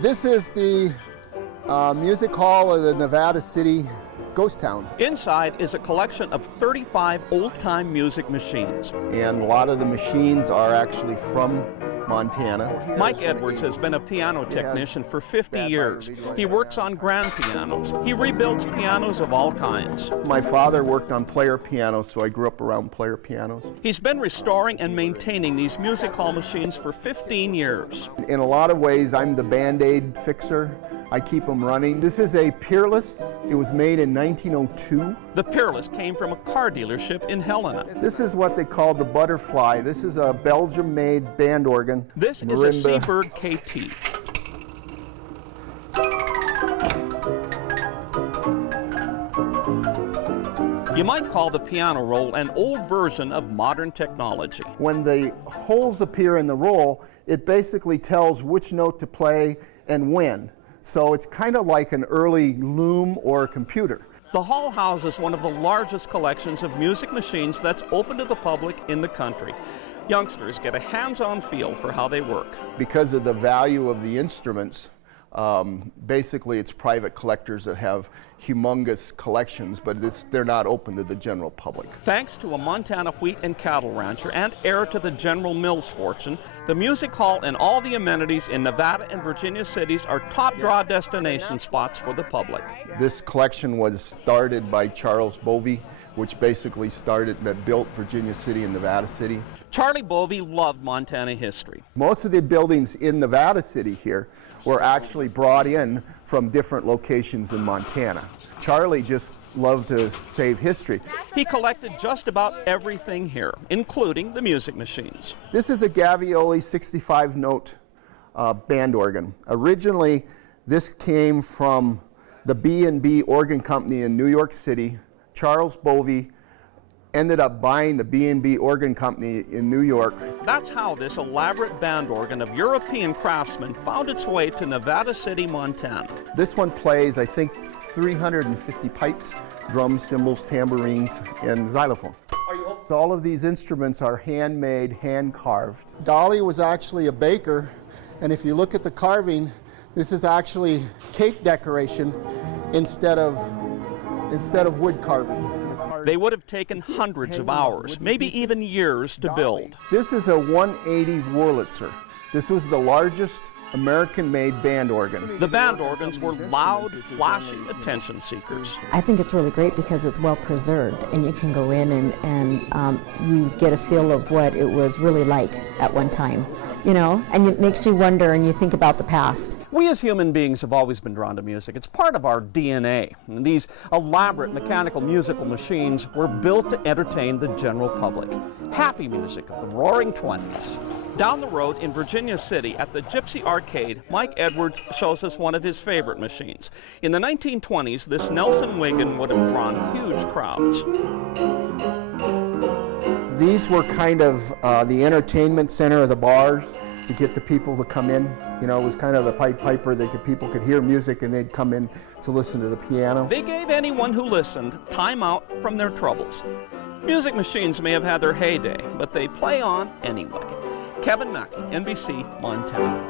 This is the music hall of the Nevada City ghost town. Inside is a collection of 35 old-time music machines. And a lot of the machines are actually from Montana. Mike Edwards has been a piano technician for 50 years. He works on grand pianos. He rebuilds pianos of all kinds. My father worked on player pianos, so I grew up around player pianos. He's been restoring and maintaining these music hall machines for 15 years. In a lot of ways, I'm the Band-Aid fixer. I keep them running. This is a Peerless. It was made in 1902. The Peerless came from a car dealership in Helena. This is what they call the Butterfly. This is a Belgium-made band organ. This is a Seabird KT. You might call the piano roll an old version of modern technology. When the holes appear in the roll, it basically tells which note to play and when. So it's kind of like an early loom or a computer. The hall houses one of the largest collections of music machines that's open to the public in the country. Youngsters get a hands-on feel for how they work. Because of the value of the instruments, basically it's private collectors that have humongous collections, but they're not open to the general public. Thanks to a Montana wheat and cattle rancher and heir to the General Mills fortune, the music hall and all the amenities in Nevada and Virginia cities are top draw destination spots for the public. This collection was started by Charles Bovee, which basically built Virginia City and Nevada City. Charlie Bovee loved Montana history. Most of the buildings in Nevada City here were actually brought in from different locations in Montana. Charlie just loved to save history. He collected just about everything here, including the music machines. This is a Gavioli 65-note band organ. Originally, this came from the B&B Organ Company in New York City. Charles Bovee ended up buying the B&B Organ Company in New York. That's how this elaborate band organ of European craftsmen found its way to Nevada City, Montana. This one plays, I think, 350 pipes, drums, cymbals, tambourines, and xylophone. All of these instruments are handmade, hand-carved. Dolly was actually a baker, and if you look at the carving, this is actually cake decoration instead of wood carving. They would have taken hundreds of hours, maybe even years to build. This is a 180 Wurlitzer. This was the largest American-made band organ. The band organs were loud, flashy attention seekers. I think it's really great because it's well preserved, and you can go in and you get a feel of what it was really like at one time, you know, and it makes you wonder and you think about the past. We as human beings have always been drawn to music. It's part of our DNA. And these elaborate mechanical musical machines were built to entertain the general public. Happy music of the roaring 20s. Down the road in Virginia City at the Gypsy Arcade, Mike Edwards shows us one of his favorite machines. In the 1920s, this Nelson Wiggin would have drawn huge crowds. These were kind of the entertainment center of the bars to get the people to come in. You know, it was kind of the Pied Piper. People could hear music and they'd come in to listen to the piano. They gave anyone who listened time out from their troubles. Music machines may have had their heyday, but they play on anyway. Kevin Mackey, NBC, Montana.